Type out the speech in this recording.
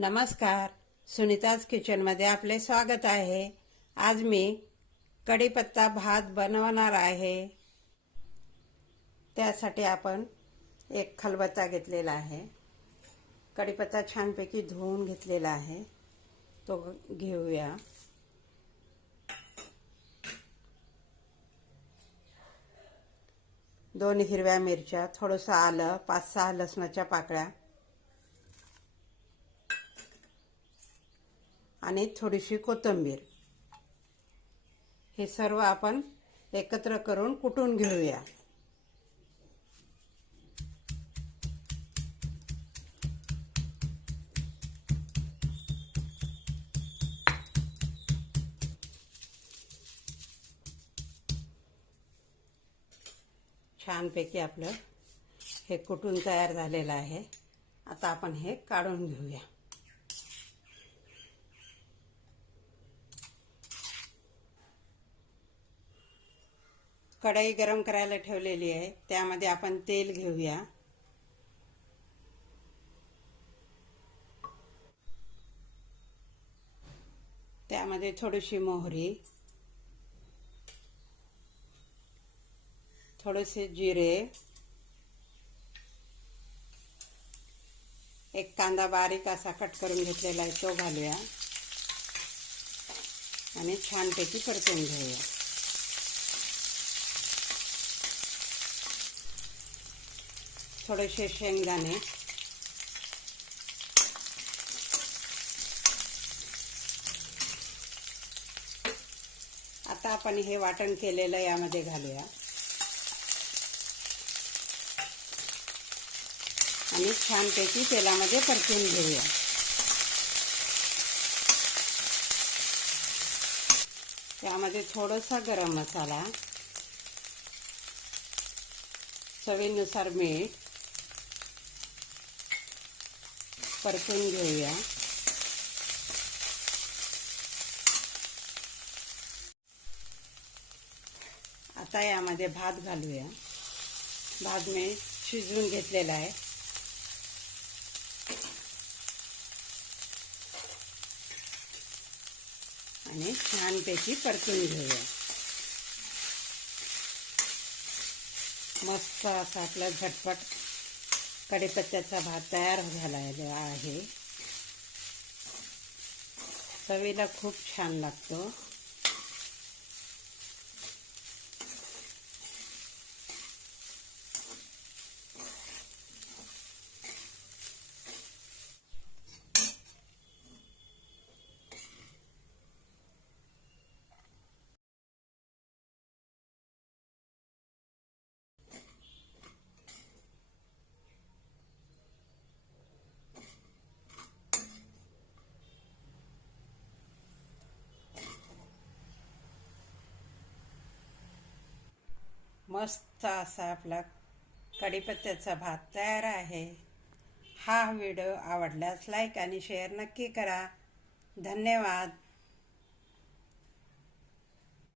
नमस्कार, सुनीताज किचनमध्ये आपले स्वागत आहे। आज मी कढीपत्ता भात बनवणार आहे। त्यासाठी आपण एक खलबत्ता घेतलेला आहे। कढीपत्ता छानपैकी धुवून घेतलेला आहे, तो घेऊया। दोन हिरव्या मिरच्या, थोडंसं आलं, 5-6 लसणाच्या पाकळ्या आणि थोडीशी कोथिंबीर, हे सर्व आपण एकत्र करून कुटून घेऊया। छानपैकी आपलं हे कुटून तयार झालेलं आहे। आता आपण हे काढून घेऊया। कढई गरम करायला ठेवलेली आहे, त्यामध्ये आपण तेल घेऊया। त्यामध्ये थोडीशी मोहरी, थोडेसे जिरे, एक कांदा बारीक असा कट करून घेतलेला आहे तो घालूया आणि छानपैकी परतून घेऊया। थोडेसे शेंगदाणे, आता आपण हे वाटण केलेलं यामध्ये घालूया आणि छानपैकी तेलामध्ये परतून घेऊया। त्यामध्ये थोडासा गरम मसाला, चवीनुसार मीठ, परतून घेऊया। आता यामध्ये भात घालूया। भात मी शिजवून घेतलेला आहे आणि छानपैकी परतून घेऊया। मस्त असा आपला झटपट कढीपत्त्याचा भात तयार झालेला आहे। चवीला खूप छान लागतो। मस्त असा आपला कढीपत्त्याचा भात तयार आहे। हा व्हिडिओ आवडल्यास लाईक आणि शेअर नक्की करा। धन्यवाद।